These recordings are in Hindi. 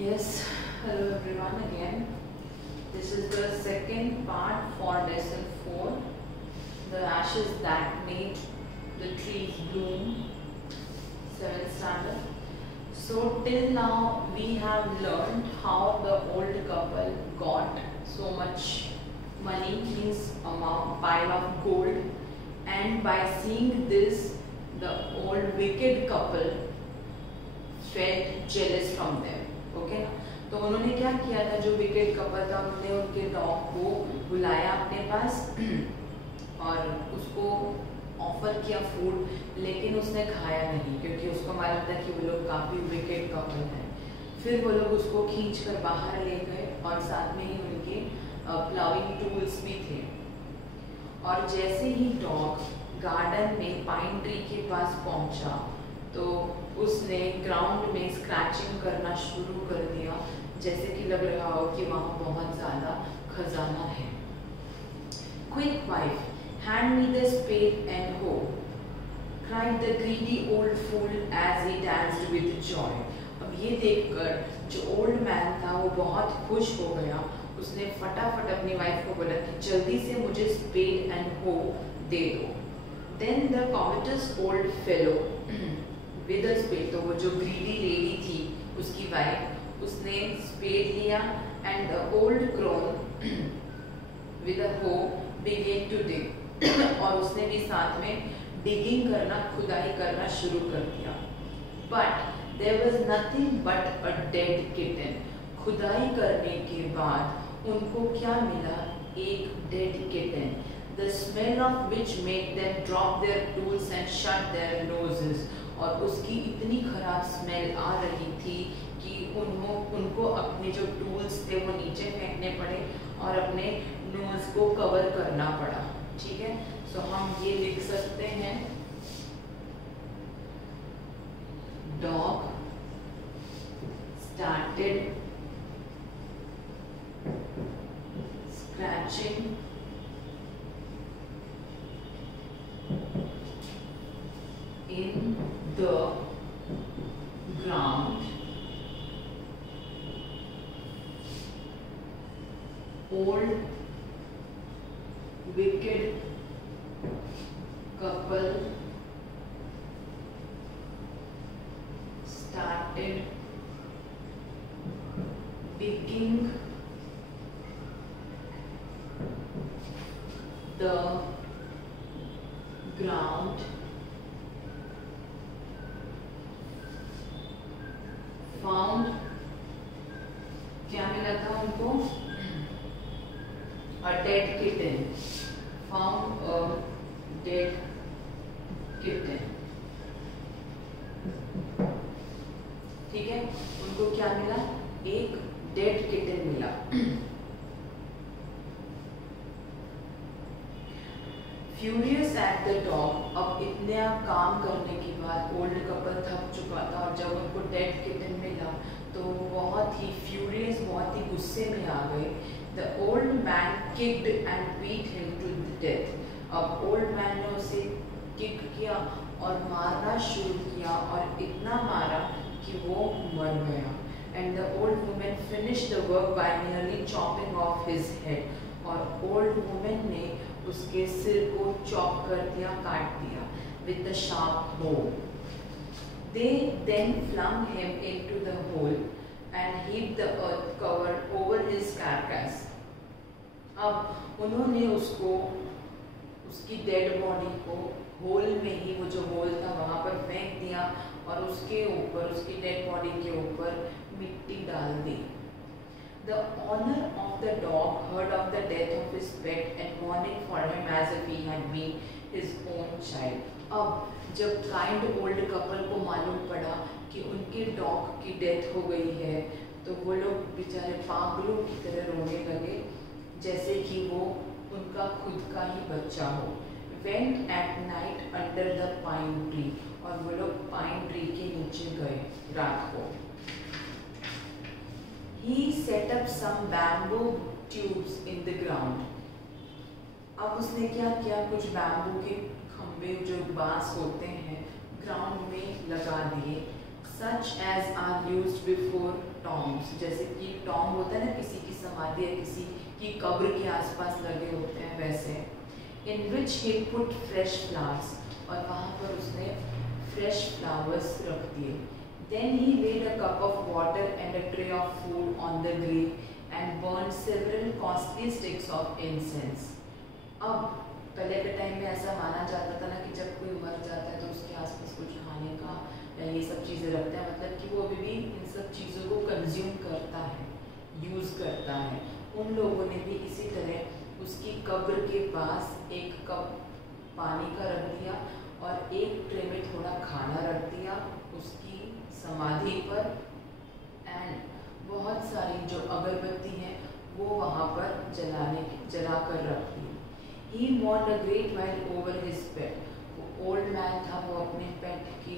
Yes, hello everyone again. This is the second part for lesson 4, the ashes that made the trees bloom, 7th standard. So till now we have learned how the old couple got so much money, means amount, pile of gold, and by seeing this the old wicked couple felt jealous from them. Okay ना, तो उन्होंने क्या किया था, जो विकेट कपल था उन्होंने उनके डॉग को बुलाया अपने पास और उसको ऑफर किया फूड, लेकिन उसने खाया नहीं क्योंकि उसको मालूम था कि वो लोग काफ़ी विकेट कपल हैं। फिर वो लोग उसको खींच कर बाहर ले गए और साथ में ही उनके प्लाविंग टूल्स भी थे। और जैसे ही डॉग गार्डन में पाइन ट्री के पास पहुंचा तो उसने ग्राउंड में स्क्रैचिंग करना शुरू कर दिया, जैसे कि लग रहा हो कि वहाँ बहुत ज़्यादा खजाना है। Quick wife, hand me the spade and hoe, cried the greedy old fool as he danced with joy. अब ये देखकर जो ओल्ड मैन था वो बहुत खुश हो गया। उसने फटाफट अपनी वाइफ को बोला कि जल्दी से मुझे स्पेड एंड हो दे दो। Then the covetous old fellow with a spade, तो वो जो ग्रीडी लेडी थी उसकी वाइफ, उसने स्पेड लिया and the old crone with a hoe began to dig और उसने भी साथ में डिगिंग करना, खुदाई करना शुरू कर दिया। But there was nothing but a dead kitten. खुदाई करने के बाद उनको क्या मिला? एक dead kitten, the smell of which made them drop their tools and shut their noses. और उसकी इतनी खराब स्मेल आ रही थी कि उनको अपने जो टूल्स थे वो नीचे फेंकने पड़े और अपने नोज को कवर करना पड़ा। ठीक है, सो हम ये लिख सकते हैं, dog started scratching in the ground, old wicked couple started digging the ground, found, क्या मिला था उनको? A dead kitten, found a dead kitten। ठीक है, उनको क्या मिला? एक डेड किटन मिला। फ्यूरियस एट द डॉग, अब इतने काम करने के बाद ओल्ड कपल थक चुका था और जब उनको डेड किटन मिला तो बहुत ही फ्यूरियस, बहुत ही गुस्से में आ गए। The old man kicked and beat him to the death. अब ओल्ड मैन ने उसे किक किया और मारना शुरू किया और इतना मारा कि वो मर गया। And the old women finished the work by nearly chopping of his head. और ओल्ड वुमेन ने उसके सिर को चॉप कर दिया, काट दिया with the sharp hoe. They then flung him into the hole and heaped the earth cover over his carcass. अब उन्होंने उसको, उसकी डेड बॉडी को होल में ही, वो जो होल था वहाँ पर फेंक दिया और उसके ऊपर, उसकी डेड बॉडी के ऊपर मिट्टी डाल दी। The owner of the dog heard of the death of his pet and mourning for him as if he had been his own child. अब जब काइंड ओल्ड कपल को मालूम पड़ा कि उनके डॉग की डेथ हो गई है तो वो लोग बेचारे पागलों की तरह रोने लगे, जैसे कि वो उनका खुद का ही बच्चा हो। Went at night under the pine tree, और वो लोग पाइन ट्री के नीचे गए रात को। He set up some bamboo tubes in the ground. अब उसने क्या किया, कुछ बैम्बू के खंबे जो बांस होते हैं ग्राउंड में लगा दिए, such as are used before tombs, जैसे कि टॉम्ब होता है ना किसी की समाधि या किसी की कब्र के आसपास लगे होते हैं वैसे, in which he put fresh flowers, और वहाँ पर उसने फ्रेश फ्लावर्स रख दिए। Then he laid a cup of water and a tray of food on the grave and burn several costly sticks of incense. अब पहले के टाइम में ऐसा माना जाता था ना कि जब कोई मर जाता है तो उसके आसपास कुछ खाने का या ये सब चीज़ें रखते हैं, मतलब कि वो अभी भी इन सब चीज़ों को कंज्यूम करता है, यूज़ करता है। उन लोगों ने भी इसी तरह उसकी कब्र के पास एक कप पानी का रख दिया और एक ट्रे में थोड़ा खाना रख दिया उसकी समाधि पर, एंड बहुत सारी जो अगरबत्ती है वो वहाँ पर जला कर रख दी। He mourned a great while over his pet. वो ओल्ड मैन था, वो अपने पेट की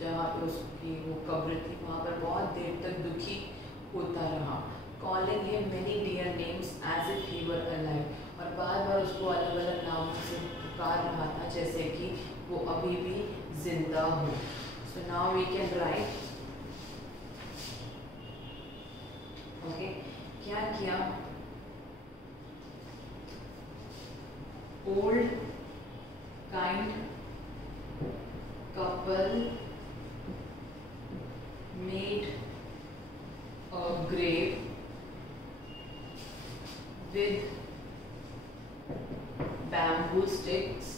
जहाँ पे उसकी वो कब्र थी वहाँ पर बहुत देर तक दुखी होता रहा। Calling him many dear names as if he were alive, और बार बार उसको अलग अलग नामों से पुकार रहा था जैसे कि वो अभी भी जिंदा हो। So now we can write, okay, क्या किया? Old kind couple made a grave with bamboo sticks,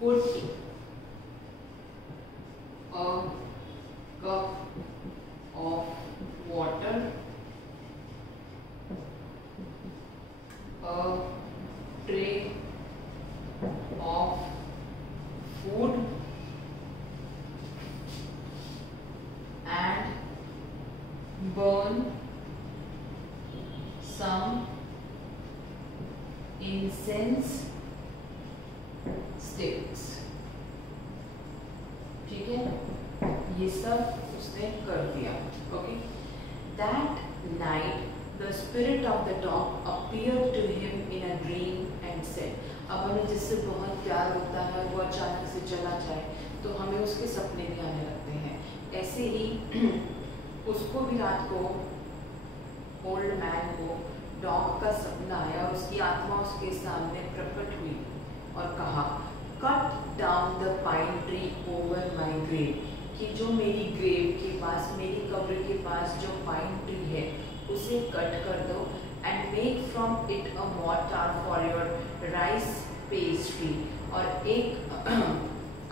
put a cup of water, a tray of food, and burn some incense sticks। ठीक है, ये सब उसने कर दिया। Okay, that night the spirit of the dog appeared to him in a dream and said, अब हमें जिससे बहुत प्यार होता है वो अचानक से चला जाए तो हमें उसके सपने भी आने लगते हैं। ऐसे ही उसको भी रात को, ओल्ड मैन को, डॉग का सपना आया और उसकी आत्मा उसके सामने प्रकट हुई और कहा, cut down the pine tree over my grave, कि जो मेरी ग्रेव के पास, मेरी कब्र के पास जो पाइन ट्री है उसे कट कर दो, and make from it a mortar for your rice pastry, और एक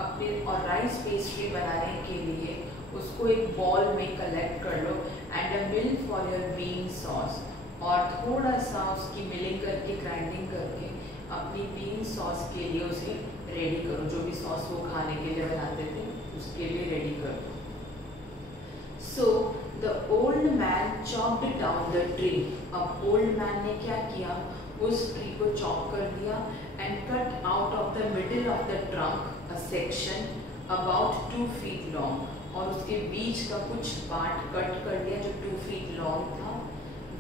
अपने और राइस पेस्ट्री बनाने के लिए उसको एक बॉल में कलेक्ट कर लो, and a mill for your bean sauce, और थोड़ा सा उसकी मिलिंग करके, ग्राइंडिंग करके अपनी बीन सॉस के लिए उसे रेडी करो, जो भी सॉस वो खाने के लिए बनाते थे उसके लिए रेडी कर दो। So the old man chopped down the tree, अब ओल्ड मैन ने क्या किया, उस ट्री को चॉप कर दिया, and cut out of the middle of the trunk a section about 2 feet long, और उसके बीच का कुछ पार्ट कट कर दिया जो 2 feet लॉन्ग था।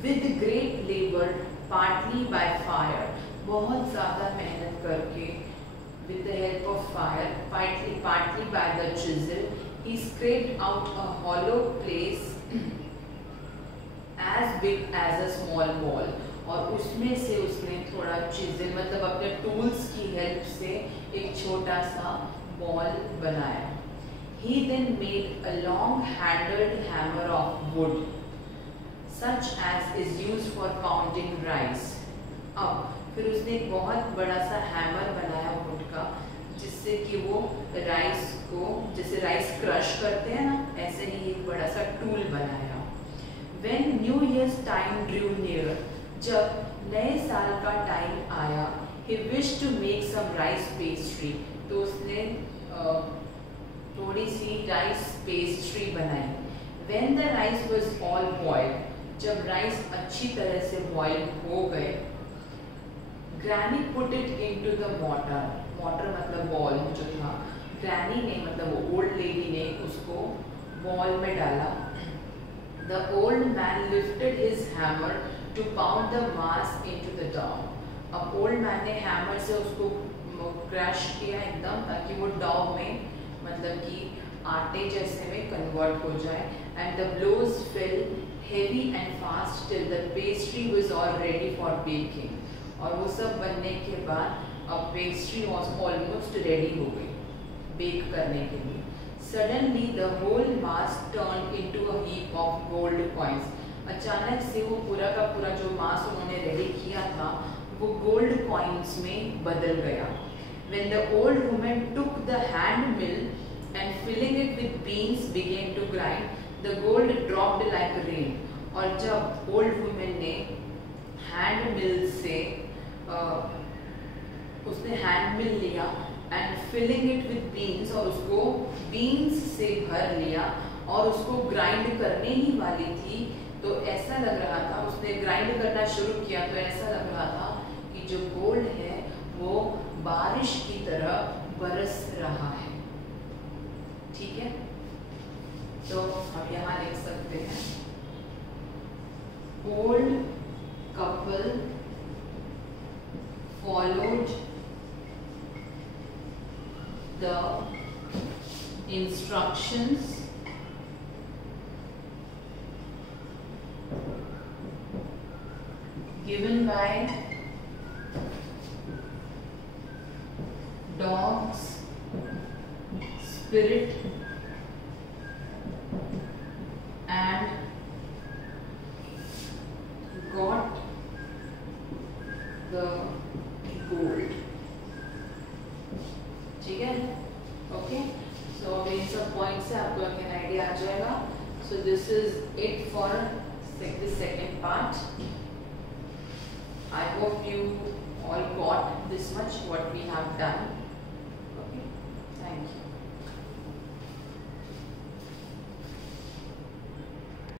With great labour partly by fire, बहुत ज़्यादा मेहनत करके, with the help of fire, partly by the chisel, he scraped out a hollow place as big as a small ball, और उसमें से उसने थोड़ा चिजल मतलब अपने टूल्स की हेल्प से एक छोटा सा बॉल बनाया। He then made a long handled hammer of wood, such as is used for pounding rice। अब फिर उसने एक बहुत बड़ा सा हैमर बनाया वुड का, जिससे कि वो राइस को, जैसे राइस क्रश करते हैं ना, ऐसे ही एक बड़ा सा टूल बनाया। When New Year's time drew near, जब नए साल का टाइम आया, he wished to make some rice pastry, तो उसने थोड़ी सी राइस पेस्ट्री बनाई। When the rice was all boiled, जब राइस अच्छी तरह से बॉयल हो गए, granny put it into the mortar, mortar मतलब बॉल जो था, ग्रैनी ने मतलब वो ओल्ड लेडी ने उसको बॉल में डाला। The old man lifted his hammer to pound the mass into the dough, अब ओल्ड मैन ने हैमर से उसको क्रैश किया एकदम, ताकि वो डॉ में मतलब कि आटे जैसे में कन्वर्ट हो जाए। And the blows fell heavy and fast till the pastry was all ready for baking. और वो सब बनने के बाद अब पेस्ट्री वाज ऑलमोस्ट रेडी हो गई बेक करने के लिए। Suddenly the whole mass turn into a heap of gold coins. अचानक से वो पूरा का पूरा जो मास उन्होंने रेडी किया था वो गोल्ड कॉइन्स में बदल गया। When the old woman took the hand mill and filling it with beans began to grind, the gold dropped like rain. और जब old woman ने hand mill से उसने hand mill लिया and filling it with beans और उसको beans से भर लिया और उसको grind करने ही वाली थी, तो ऐसा लग रहा था, उसने ग्राइंड करना शुरू किया तो ऐसा लग रहा था कि जो गोल्ड है वो बारिश की तरह बरस रहा है। ठीक है, तो हम यहाँ लिख सकते हैं old couple followed the instructions given by dog's spirit and got the gold। ठीक है, ओके। सो अब इन सब पॉइंट से आपको एक आइडिया आ जाएगा। So this is it for the second part. I hope you all got this much what we have done.